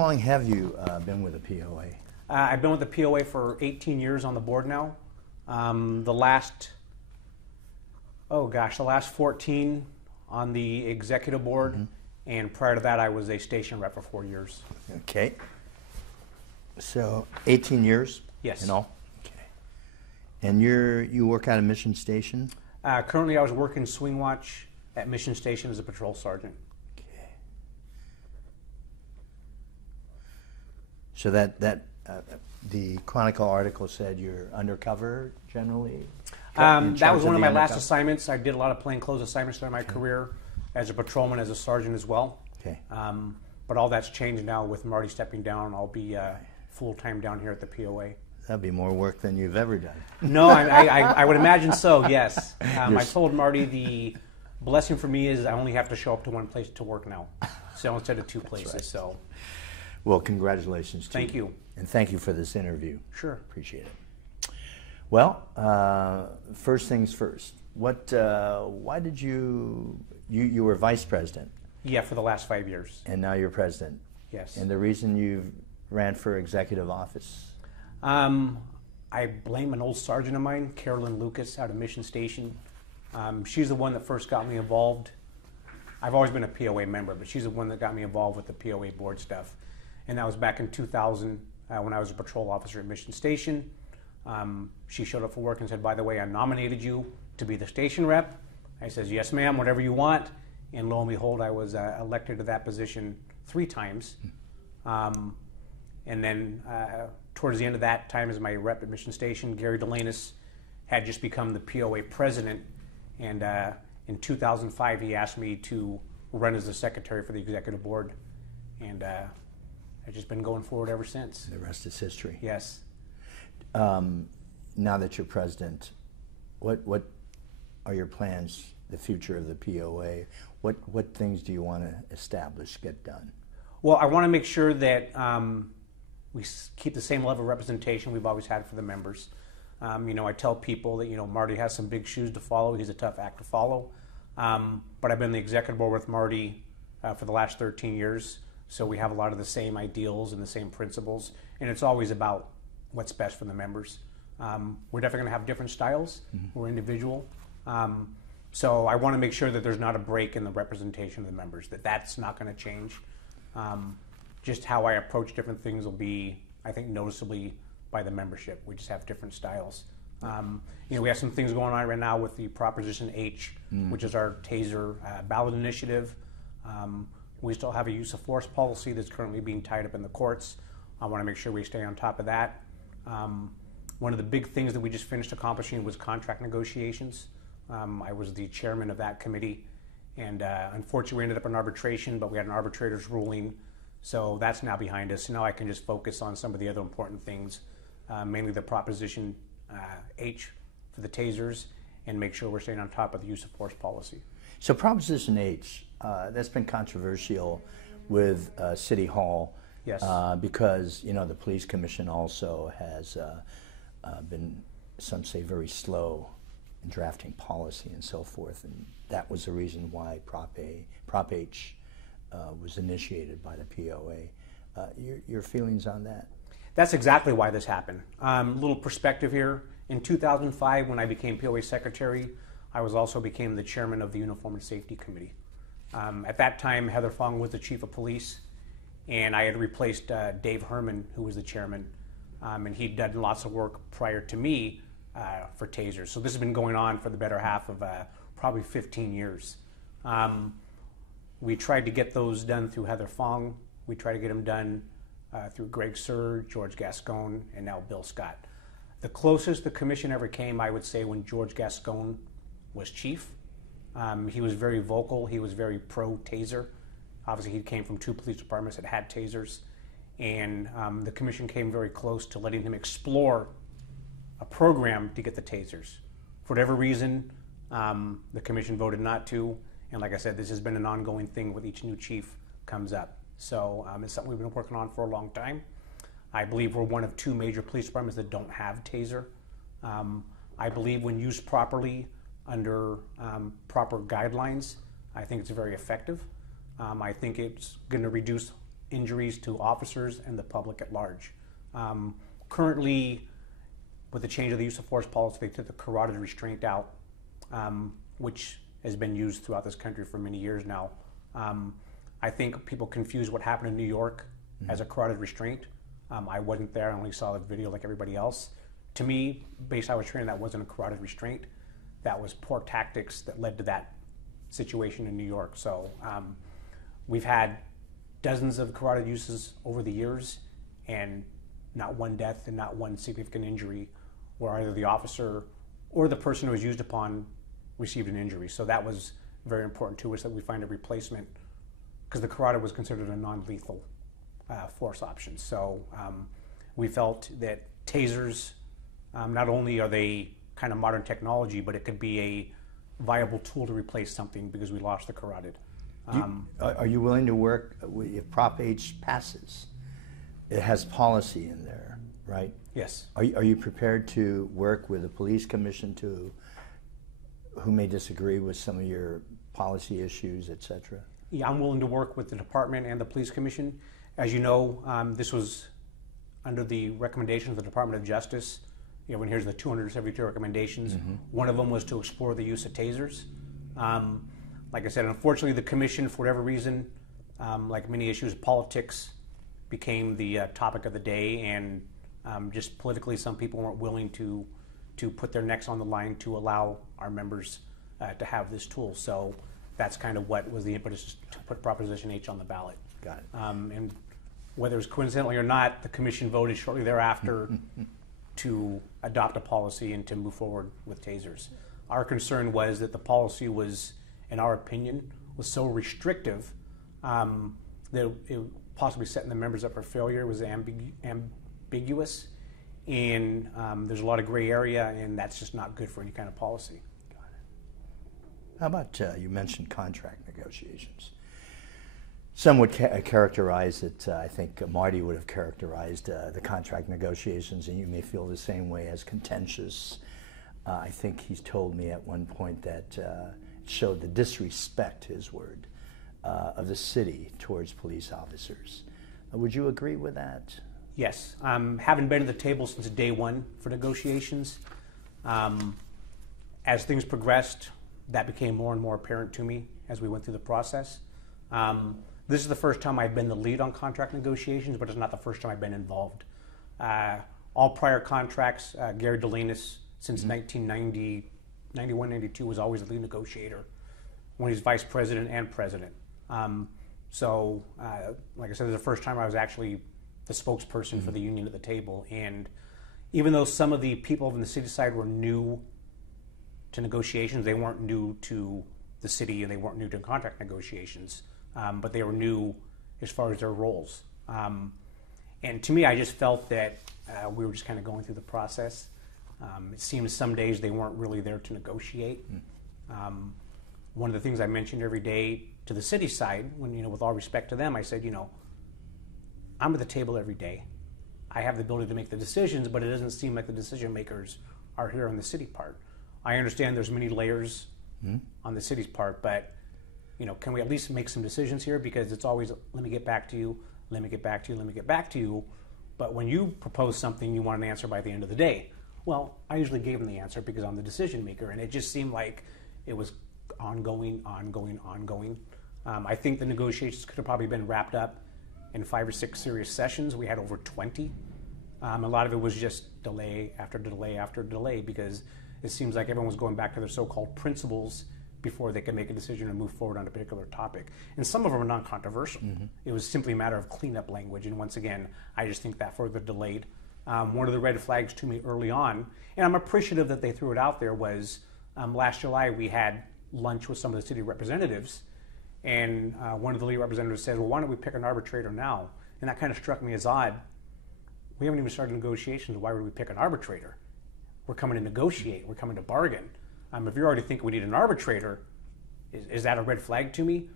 How long have you been with the POA? I've been with the POA for 18 years on the board now. The last 14 on the executive board, and prior to that I was a station rep for 4 years. Okay. So 18 years? Yes. In all? Okay. And you work out of Mission Station? Currently I was working swing watch at Mission Station as a patrol sergeant. Okay. So the Chronicle article said you're undercover generally? That was one of my last assignments. I did a lot of plainclothes assignments during my career as a patrolman, as a sergeant as well. Okay. But all that's changed now with Marty stepping down. I'll be full-time down here at the POA. That'd be more work than you've ever done. No, I would imagine so, yes. I told Marty the blessing for me is I only have to show up to one place to work now, so instead of two places. Right. So, well, congratulations to you. Thank you. And thank you for this interview. Sure. Appreciate it. Well, first things first. Why did you were vice president? Yeah, for the last 5 years. And now you're president. Yes. And the reason you ran for executive office? I blame an old sergeant of mine, Carolyn Lucas, out of Mission Station. She's the one that first got me involved. I've always been a POA member, but she's the one that got me involved with the POA board stuff. And that was back in 2000 when I was a patrol officer at Mission Station. She showed up for work and said, by the way, I nominated you to be the station rep. I says, yes, ma'am, whatever you want. And lo and behold, I was elected to that position 3 times. And then towards the end of that time as my rep at Mission Station, Gary Delanis had just become the POA president. And in 2005, he asked me to run as the secretary for the executive board. And I've just been going forward ever since. The rest is history. Yes. Now that you're president, what are your plans, the future of the POA? What things do you want to establish, get done? Well, I want to make sure that we keep the same level of representation we've always had for the members. I tell people that, Marty has some big shoes to follow. He's a tough act to follow. But I've been the executive board with Marty for the last 13 years. So we have a lot of the same ideals and the same principles. And it's always about what's best for the members. We're definitely going to have different styles. We're individual. So I want to make sure that there's not a break in the representation of the members, that's not going to change. Just how I approach different things will be, I think, noticeably by the membership. We just have different styles. We have some things going on right now with the Proposition H, which is our TASER ballot initiative. We still have a use of force policy that's currently being tied up in the courts. I want to make sure we stay on top of that. One of the big things that we just finished accomplishing was contract negotiations. I was the chairman of that committee, and unfortunately we ended up in arbitration, but we had an arbitrator's ruling, so that's now behind us. Now I can just focus on some of the other important things, mainly the Proposition H for the tasers, and make sure we're staying on top of the use of force policy. So Proposition H, that's been controversial with City Hall. Yes. Because the police commission also has been, some say, very slow in drafting policy and so forth, and that was the reason why Prop H was initiated by the POA. Your feelings on that? That's exactly why this happened. A little perspective here. In 2005, when I became POA secretary, I also became the chairman of the Uniform and Safety Committee. At that time, Heather Fong was the chief of police, and I had replaced Dave Herman, who was the chairman, and he'd done lots of work prior to me for tasers. So this has been going on for the better half of probably 15 years. We tried to get those done through Heather Fong. We tried to get them done through Greg Sir, George Gascon, and now Bill Scott. The closest the commission ever came, I would say, when George Gascon was chief. He was very vocal. He was very pro-taser. Obviously, he came from 2 police departments that had tasers. And the commission came very close to letting him explore a program to get the tasers. For whatever reason, the commission voted not to. And like I said, this has been an ongoing thing with each new chief comes up. So it's something we've been working on for a long time. I believe we're one of 2 major police departments that don't have taser. I believe when used properly under proper guidelines, I think it's very effective. I think it's going to reduce injuries to officers and the public at large. Currently, with the change of the use of force policy, they took the carotid restraint out, which has been used throughout this country for many years now. I think people confuse what happened in New York as a carotid restraint. I wasn't there, I only saw the video like everybody else. To me, based on how I was trained, that wasn't a carotid restraint. That was poor tactics that led to that situation in New York. So we've had dozens of carotid uses over the years, and not one death and not one significant injury where either the officer or the person who was used upon received an injury. So that was very important to us, that we find a replacement, because the carotid was considered a non-lethal force option. So we felt that tasers, not only are they kind of modern technology, but it could be a viable tool to replace something because we lost the carotid. Are you willing to work if Prop H passes? It has policy in there, right? Yes. Are you prepared to work with the police commission who may disagree with some of your policy issues, et cetera? Yeah, I'm willing to work with the department and the police commission. As you know, this was under the recommendations of the Department of Justice. You know, when here's the 272 recommendations, one of them was to explore the use of tasers. Like I said, unfortunately, the commission, for whatever reason, like many issues, politics became the topic of the day, and just politically, some people weren't willing to put their necks on the line to allow our members to have this tool. So that's kind of what was the impetus to put Proposition H on the ballot. Got it. And whether it's coincidentally or not, the commission voted shortly thereafter to adopt a policy and to move forward with tasers. Our concern was that the policy was, in our opinion, was so restrictive that it possibly setting the members up for failure. It was ambiguous, and there's a lot of gray area, and that's just not good for any kind of policy. Got it. How about, you mentioned contract negotiations. Some would characterize it, I think Marty would have characterized the contract negotiations, and you may feel the same way, as contentious. I think he's told me at one point that it showed the disrespect, his word, of the city towards police officers. Would you agree with that? Yes. Having been at the table since day one for negotiations, as things progressed, that became more and more apparent to me as we went through the process. This is the first time I've been the lead on contract negotiations, but it's not the first time I've been involved. All prior contracts, Gary Delinas, since 1990, 91, 92, was always the lead negotiator when he's vice president and president. So, like I said, this is the first time I was actually the spokesperson for the union at the table. And even though some of the people on the city side were new to negotiations, they weren't new to the city and they weren't new to contract negotiations, but they were new as far as their roles. And to me, I just felt that we were just kind of going through the process. It seems some days they weren't really there to negotiate. One of the things I mentioned every day to the city side, when, you know, with all respect to them, I said, you know, I'm at the table every day. I have the ability to make the decisions, but it doesn't seem like the decision makers are here on the city part. I understand there's many layers on the city's part, but, you know, can we at least make some decisions here? Because it's always, let me get back to you, let me get back to you, let me get back to you. But when you propose something, you want an answer by the end of the day. Well, I usually gave them the answer because I'm the decision maker, and it just seemed like it was ongoing. I think the negotiations could have probably been wrapped up in 5 or 6 serious sessions. We had over 20. A lot of it was just delay after delay after delay, because it seems like everyone was going back to their so-called principles before they could make a decision and move forward on a particular topic. And some of them are non-controversial. It was simply a matter of cleanup language, and once again, I just think that further delayed. One of the red flags to me early on, and I'm appreciative that they threw it out there, was last July we had lunch with some of the city representatives, and one of the lead representatives said, well, why don't we pick an arbitrator now? And that kind of struck me as odd. We haven't even started negotiations. Why would we pick an arbitrator? We're coming to negotiate. We're coming to bargain. If you already think we need an arbitrator, is that a red flag to me?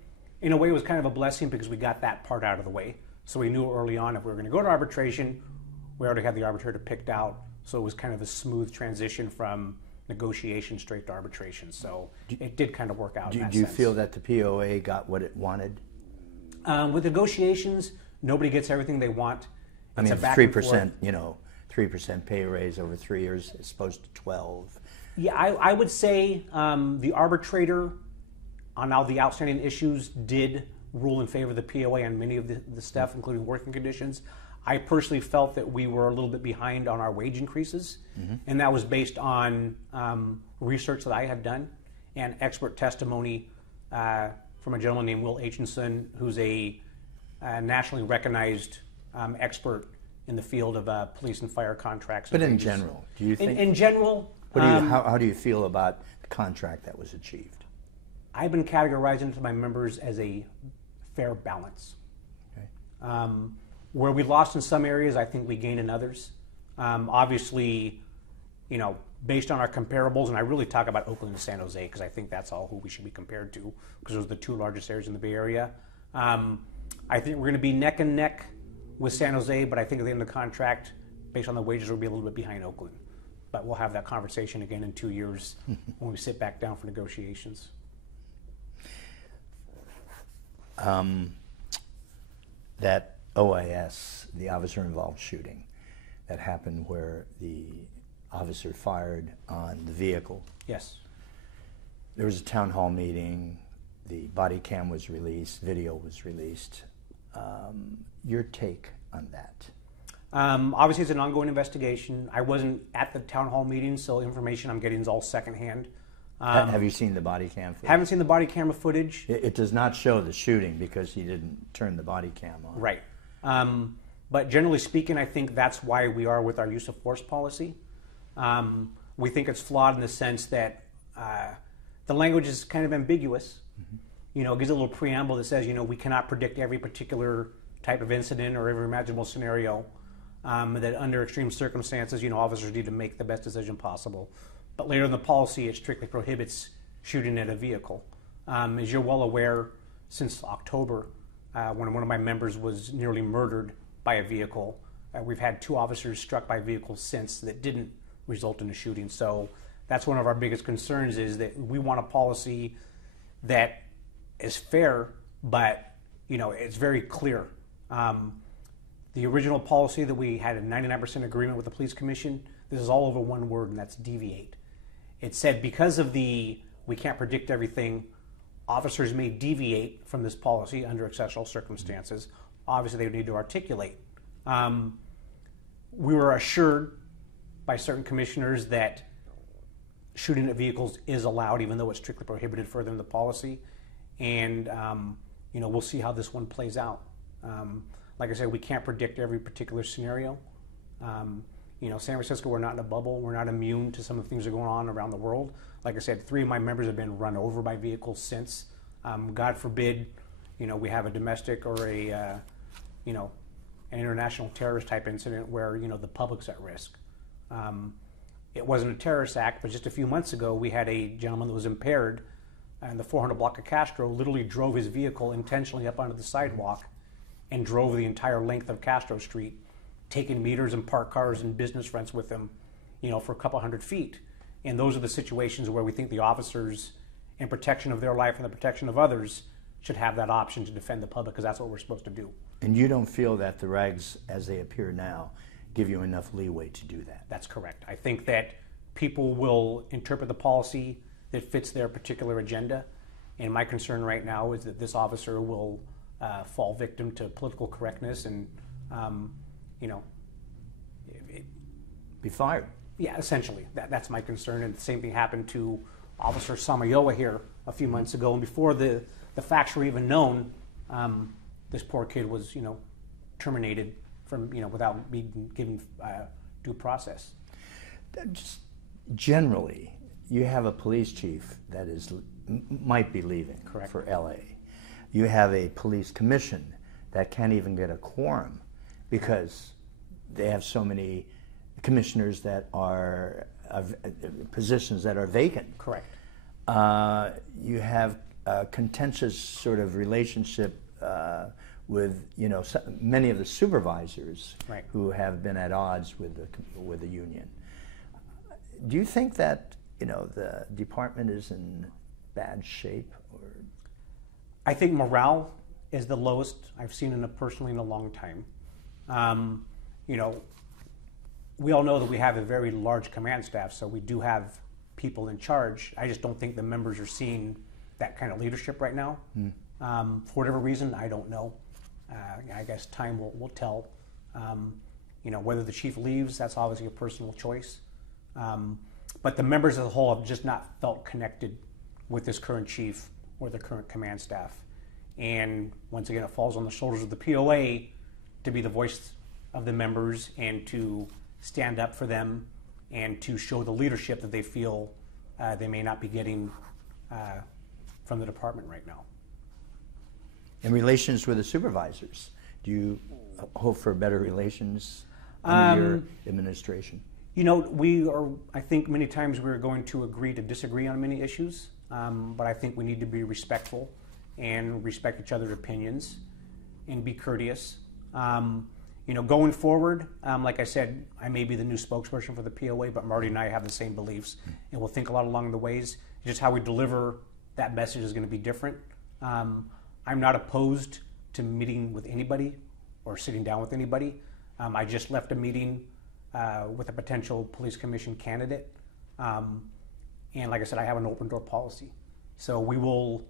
In a way, it was kind of a blessing because we got that part out of the way. So we knew early on if we were going to go to arbitration, we already had the arbitrator picked out. So it was kind of a smooth transition from negotiation straight to arbitration. So it did kind of work out. Do you feel that the POA got what it wanted? With negotiations, nobody gets everything they want. I It's mean, a back and 3%, 3% pay raise over 3 years as opposed to 12. Yeah, I would say the arbitrator on all the outstanding issues did rule in favor of the POA on many of the stuff, including working conditions. I personally felt that we were a little bit behind on our wage increases, and that was based on research that I had done and expert testimony from a gentleman named Will Aitchison, who's a nationally recognized expert in the field of police and fire contracts. But in general, do you think? In general, how do you feel about the contract that was achieved? I've been categorizing to my members as a fair balance. Okay. Where we lost in some areas, I think we gained in others. Obviously, based on our comparables, and I really talk about Oakland and San Jose because I think that's all who we should be compared to because those are the two largest areas in the Bay Area. I think we're going to be neck and neck with San Jose, but I think at the end of the contract, based on the wages, we'll be a little bit behind Oakland. But we'll have that conversation again in 2 years when we sit back down for negotiations. That OIS, the officer-involved shooting, that happened where the officer fired on the vehicle. Yes. There was a town hall meeting. The body cam was released. Video was released. Your take on that? Obviously, it's an ongoing investigation. I wasn't at the town hall meeting, so information I'm getting is all secondhand. Have you seen the body cam footage? Haven't seen the body camera footage. It does not show the shooting because he didn't turn the body cam on. Right. But generally speaking, I think that's why we are with our use of force policy. We think it's flawed in the sense that the language is kind of ambiguous. It gives a little preamble that says, we cannot predict every particular type of incident or every imaginable scenario. That under extreme circumstances, officers need to make the best decision possible. But later in the policy, it strictly prohibits shooting at a vehicle. As you're well aware, since October, when one of my members was nearly murdered by a vehicle, we've had 2 officers struck by vehicles since that didn't result in a shooting. So that's one of our biggest concerns, is that we want a policy that is fair, but it's very clear. The original policy that we had a 99% agreement with the police commission, this is all over one word, and that's deviate. It said because of we can't predict everything, officers may deviate from this policy under exceptional circumstances. Obviously, they would need to articulate. We were assured by certain commissioners that shooting at vehicles is allowed, even though it's strictly prohibited further in the policy. And, we'll see how this one plays out. Like I said, we can't predict every particular scenario. San Francisco, we're not in a bubble. We're not immune to some of the things that are going on around the world. Like I said, 3 of my members have been run over by vehicles since. God forbid, we have a domestic or an international terrorist type incident where, the public's at risk. It wasn't a terrorist act, but just a few months ago, we had a gentleman that was impaired and the 400 block of Castro literally drove his vehicle intentionally up onto the sidewalk and drove the entire length of Castro Street, taking meters and parked cars and business rents with him, for a couple hundred feet. And those are the situations where we think the officers, in protection of their life and the protection of others, should have that option to defend the public, because that's what we're supposed to do. And you don't feel that the regs, as they appear now, give you enough leeway to do that? That's correct. I think that people will interpret the policy that fits their particular agenda. And my concern right now is that this officer will fall victim to political correctness and, be fired. Yeah, essentially. That's my concern. And the same thing happened to Officer Samayoa here a few months ago. And before the facts were even known, this poor kid was, terminated from, without being given due process. Just generally, you have a police chief that might be leaving. Correct. For LA. You have a police commission that can't even get a quorum because they have so many commissioners that are positions that are vacant. Correct. You have a contentious sort of relationship with many of the supervisors, right, who have been at odds with the union. Do you think that the department is in bad shape? Or I think morale is the lowest I've seen personally in a long time. You know, we all know that we have a very large command staff, so we do have people in charge. I just don't think the members are seeing that kind of leadership right now. For whatever reason, I don't know. I guess time will tell. You know, whether the chief leaves, that's obviously a personal choice. But the members as a whole have just not felt connected with this current chief or the current command staff. And once again, it falls on the shoulders of the POA to be the voice of the members and to stand up for them and to show the leadership that they feel they may not be getting from the department right now. In relations with the supervisors, do you hope for better relations under your administration? You know, we are, I think many times we're going to agree to disagree on many issues, but I think we need to be respectful and respect each other's opinions and be courteous. You know, going forward, like I said, I may be the new spokesperson for the POA, but Marty and I have the same beliefs, and we'll think a lot along the ways. Just how we deliver that message is going to be different. I'm not opposed to meeting with anybody or sitting down with anybody. I just left a meeting with a potential police commission candidate, and like I said, I have an open door policy. So we will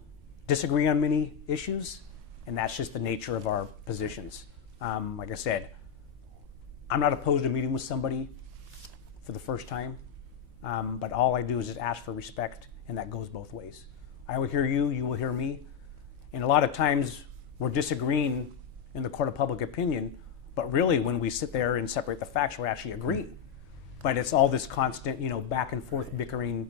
disagree on many issues, and that's just the nature of our positions. Like I said, I'm not opposed to meeting with somebody for the first time, but all I do is just ask for respect, and that goes both ways. I will hear you, you will hear me, and a lot of times we're disagreeing in the court of public opinion, but really when we sit there and separate the facts, we're actually agreeing. But it's all this constant, you know, back and forth bickering,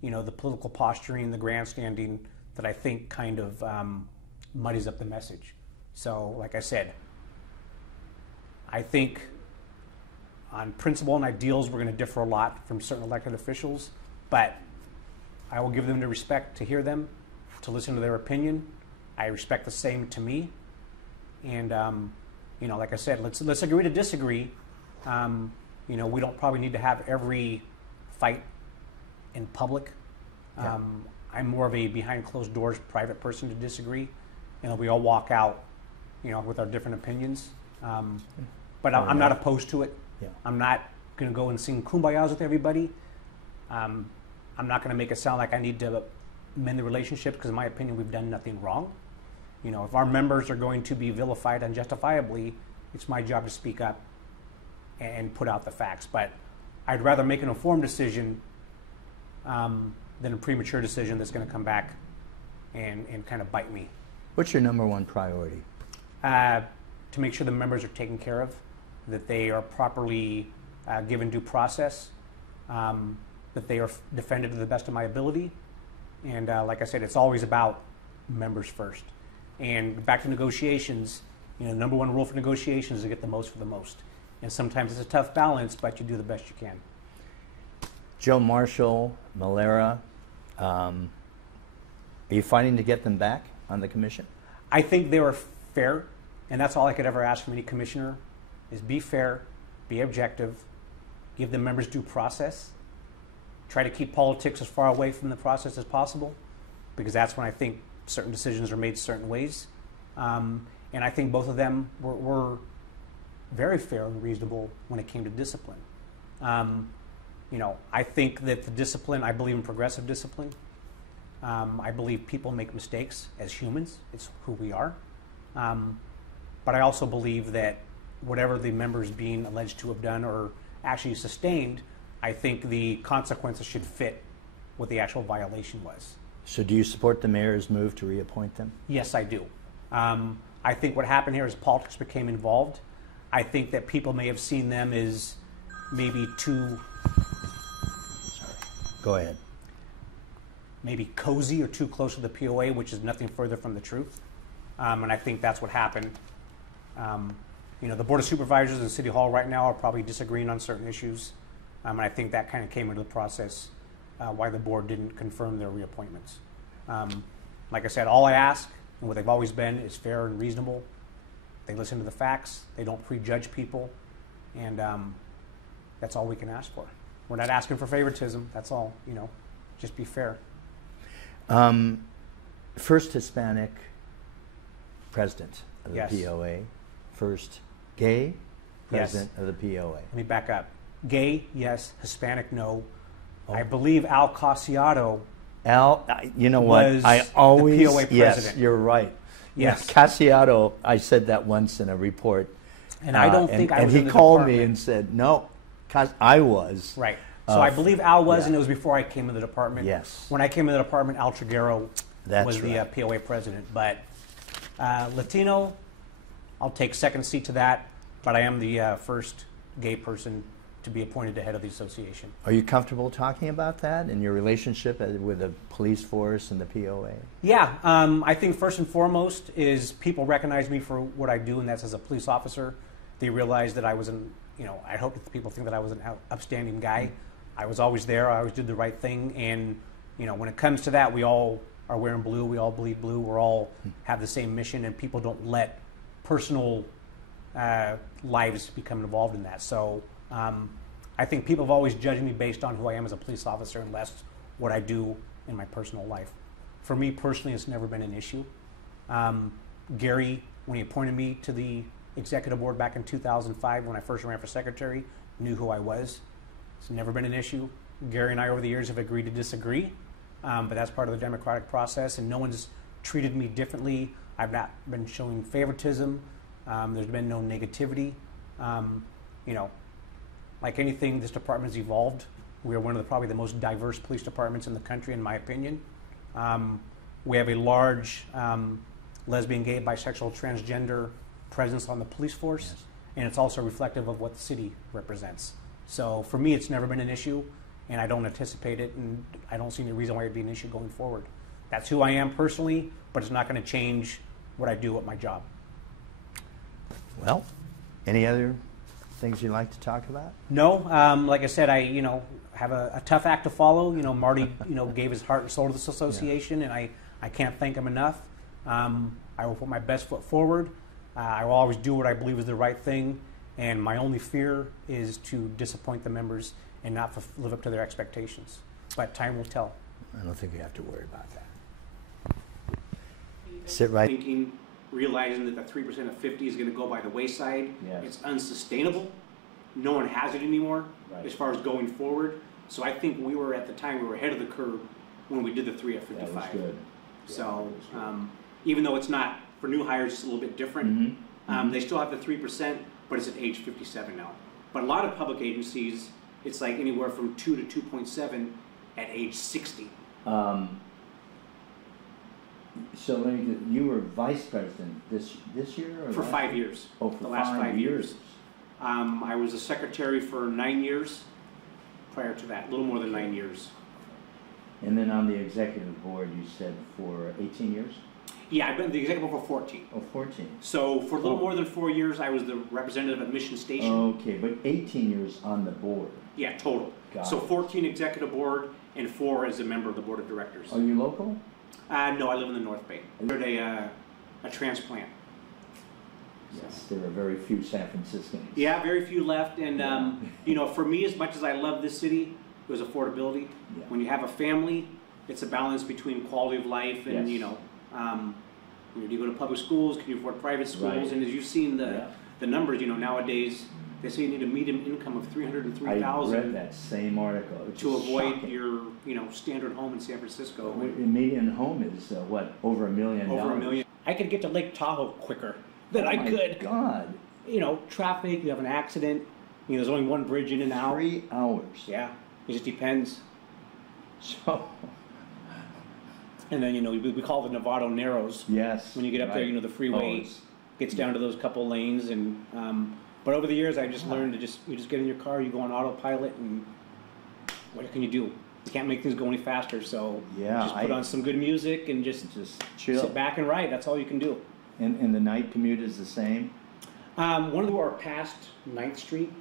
you know, the political posturing, the grandstanding that I think kind of muddies up the message. So, like I said, I think on principle and ideals, we're going to differ a lot from certain elected officials, but I will give them the respect to hear them, to listen to their opinion. I respect the same to me. And, you know, like I said, let's agree to disagree. You know, we don't probably need to have every fight in public. Yeah. I'm more of a behind closed doors private person to disagree. You know, we all walk out, you know, with our different opinions. But I'm not opposed to it. Yeah. I'm not going to go and sing kumbayas with everybody. I'm not going to make it sound like I need to mend the relationship because in my opinion we've done nothing wrong. You know, if our members are going to be vilified unjustifiably, it's my job to speak up and put out the facts. But I'd rather make an informed decision than a premature decision that's going to come back and kind of bite me. What's your number one priority? To make sure the members are taken care of, that they are properly given due process, that they are defended to the best of my ability. And like I said, it's always about members first. And back to negotiations, you know, the number one rule for negotiations is to get the most for the most. And sometimes it's a tough balance, but you do the best you can. Joe Marshall, Malera, are you fighting to get them back on the commission? I think they were fair, and that's all I could ever ask from any commissioner, is be fair, be objective, give the members due process, try to keep politics as far away from the process as possible, because that's when I think certain decisions are made certain ways. And I think both of them were very fair and reasonable when it came to discipline. You know, I think that the discipline, I believe in progressive discipline. I believe people make mistakes as humans. It's who we are. But I also believe that whatever the members being alleged to have done or actually sustained, I think the consequences should fit what the actual violation was. So do you support the mayor's move to reappoint them? Yes, I do. I think what happened here is politics became involved. I think that people may have seen them as maybe too... Sorry. Go ahead. Maybe cozy or too close to the POA, which is nothing further from the truth. And I think that's what happened. You know, the Board of Supervisors and City Hall right now are probably disagreeing on certain issues. And I think that kind of came into the process why the board didn't confirm their reappointments. Like I said, all I ask, and what they've always been, is fair and reasonable. They listen to the facts. They don't prejudge people. And that's all we can ask for. We're not asking for favoritism. That's all, you know, just be fair. First Hispanic president of the Yes. POA, first gay Yes. president of the POA. Let me back up. Gay, yes. Hispanic, no. Oh. I believe Al Casiato. Al, you know what? Was I always, the POA yes, president. you're right. Yes. Yeah, Casiato, I said that once in a report. And I don't think I and was he in the called department. me and said, no, I was. Right. So I believe Al was, yeah. and it was before I came in the department. Yes. When I came in the department, Al Triguero That's was the right. POA president. But Latino, I'll take second seat to that. But I am the first gay person to be appointed to head of the association. Are you comfortable talking about that and your relationship with the police force and the POA? Yeah, I think first and foremost is people recognize me for what I do, and that's as a police officer. They realize that I was I hope that people think that I was an upstanding guy. I was always there. I always did the right thing. And, when it comes to that, we all are wearing blue. We all bleed blue. We all have the same mission, and people don't let personal lives become involved in that. So I think people have always judged me based on who I am as a police officer and less what I do in my personal life. For me personally, it's never been an issue. Gary, when he appointed me to the executive board back in 2005 when I first ran for secretary, knew who I was. It's never been an issue. Gary and I over the years have agreed to disagree, but that's part of the democratic process, and no one's treated me differently. I've not been showing favoritism. There's been no negativity. Like anything, this department's evolved. We are one of probably the most diverse police departments in the country, in my opinion. We have a large lesbian, gay, bisexual, transgender presence on the police force, Yes. and it's also reflective of what the city represents. So for me, it's never been an issue, and I don't anticipate it, and I don't see any reason why it'd be an issue going forward. That's who I am personally, but it's not going to change what I do at my job. Well, any other things you'd like to talk about? No, like I said, I have a tough act to follow. Marty gave his heart and soul to this association, and I can't thank him enough. I will put my best foot forward. I will always do what I believe is the right thing, and my only fear is to disappoint the members and not live up to their expectations. But time will tell. I don't think you have to worry about that. Sit right. Thinking, realizing that the 3% of 50 is going to go by the wayside. Yes. It's unsustainable. No one has it anymore Right. as far as going forward. So I think we were, at the time, we were ahead of the curve when we did the 3 at 55. That was good. So even though it's not, for new hires, it's a little bit different. They still have the 3%, but it's at age 57 now. But a lot of public agencies, it's like anywhere from 2 to 2.7 at age 60. So you were vice president this year? Or For 5 years. Oh, for the last 5 years. years. I was a secretary for 9 years. Prior to that, a little more than 9 years. And then on the executive board, you said for 18 years? Yeah, I've been the executive for 14. Oh, 14. So for a little more than 4 years, I was the representative at Mission Station. Okay, but 18 years on the board. Yeah, total. Got So it. 14 executive board and 4 as a member of the board of directors. Are you local? No, I live in the North Bay. I did a transplant. Yes, there are very few San Franciscans. Yeah, very few left. And, Yeah. For me, as much as I love this city, it was affordability. Yeah. When you have a family, it's a balance between quality of life and, Yes. do you go to public schools? Can you afford private schools? Right. And as you've seen Yeah. the numbers, nowadays, they say you need a median income of I $303,000 read that same article. It's to just avoid shocking. your, standard home in San Francisco. The median home is what, over $1 million? Over $1 million. I could get to Lake Tahoe quicker than I Oh my could. God! Traffic, you have an accident, there's only one bridge in and out. 3 hours. Yeah, it just depends. So. And then, we call the Novato Narrows. Yes. When you get up right. there, the freeway gets down to those couple lanes. And but over the years, I just learned to you just get in your car, you go on autopilot, and what can you do? You can't make things go any faster. So Yeah, just put on some good music and just chill. sit back and ride. That's all you can do. And the night commute is the same? One of them are past 9th Street,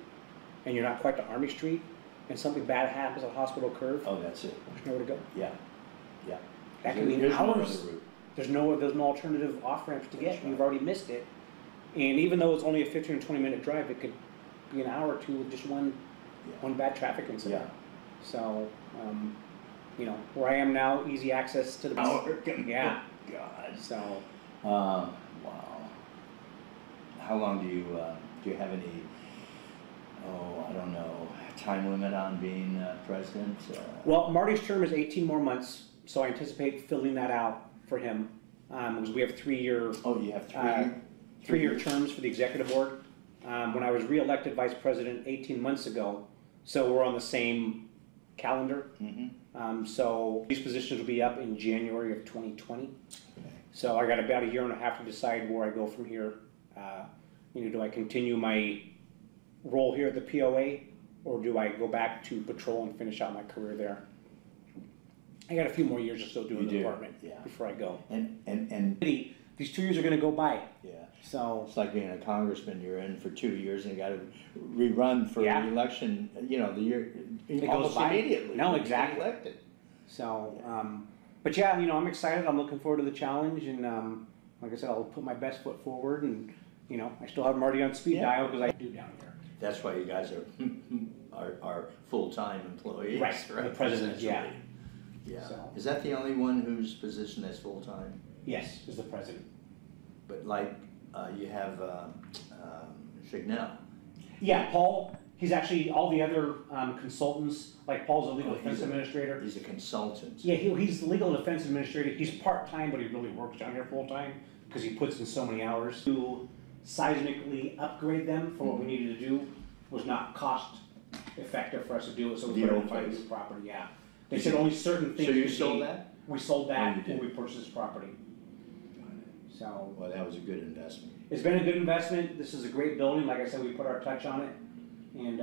and you're not quite to Army Street, and something bad happens at Hospital Curve. Oh, that's it. There's nowhere to go. Yeah. Yeah. That can mean There's no hours. other route. There's no alternative off ramps to get. That's You've right. already missed it. And even though it's only a 15 or 20 minute drive, it could be an hour or two with just one bad traffic incident. Yeah. So, where I am now, easy access to the Oh, Yeah. God. So, Wow. How long do you have any, oh, I don't know, time limit on being president? Well, Marty's term is 18 more months, so I anticipate filling that out for him, because we have 3-year. Oh, you have 3-year terms for the executive board. When I was re-elected vice president 18 months ago, so we're on the same calendar. So these positions will be up in January of 2020. Okay. So I got about a year and a half to decide where I go from here. Do I continue my role here at the POA, or do I go back to patrol and finish out my career there? I got a few more years or so doing the department before I go. And these 2 years are going to go by. yeah. So it's like being a congressman. You're in for 2 years and you got to rerun for election. The year almost immediately. No, exactly. Elected. So, but yeah, I'm excited. I'm looking forward to the challenge, and like I said, I'll put my best foot forward. And I still have Marty on speed dial because I do down here. That's why you guys are full-time employees, right? The president, yeah. So. Is that the only one whose position is full-time? Yes, is the president. But like you have Chignell. Yeah, Paul. He's actually all the other consultants. Like Paul's a legal defense administrator. He's a consultant. Yeah, he's the legal defense administrator. He's part-time, but he really works down here full-time because he puts in so many hours. To seismically upgrade them for what we needed to do was not cost-effective for us to do it. So we put it on new property. Yeah, they said only certain things. So you sold that? We sold that when we purchased this property. So. Well, that was a good investment. It's been a good investment. This is a great building. Like I said, we put our touch on it. And,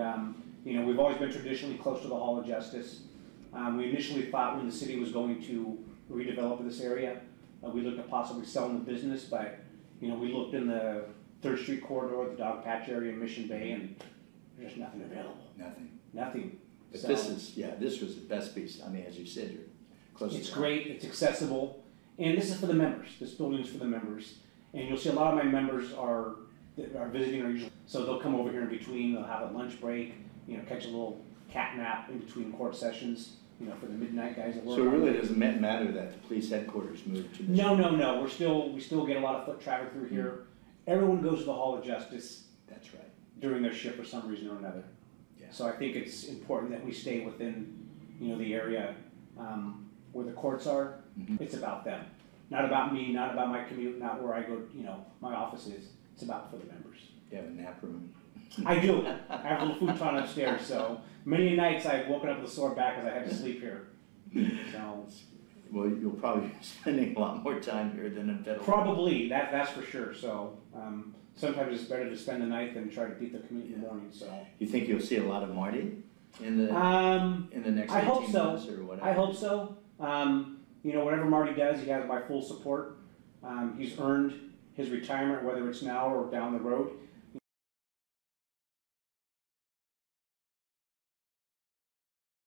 we've always been traditionally close to the Hall of Justice. We initially thought when the city was going to redevelop this area, we looked at possibly selling the business, but, we looked in the 3rd Street corridor, the Dog Patch area, Mission Bay, and there's nothing available. Nothing. But so, this was the best piece. I mean, as you said, you're close to it. It's great. It's accessible. And this is for the members. This building is for the members. And you'll see a lot of my members are visiting are usually, so they'll come over here in between, they'll have a lunch break, catch a little cat nap in between court sessions, for the midnight guys that work. So it really doesn't matter that the police headquarters moved to this. No. We still get a lot of foot traffic through here. Everyone goes to the Hall of Justice. That's right. During their shift for some reason or another. Yeah. So I think it's important that we stay within, the area where the courts are. It's about them. Not about me, not about my commute, not where I go, my office is. It's about for the members. You have a nap room? I do. I have a little futon upstairs, so many nights I've woken up with a sore back because I had to sleep here. So. Well, you'll probably be spending a lot more time here than in federal. Probably, that's for sure. So sometimes it's better to spend the night than try to beat the commute in the morning. So. You think you'll see a lot of Marty in the next 18 months or whatever? I hope so. Whatever Marty does, he has my full support. He's earned his retirement, whether it's now or down the road.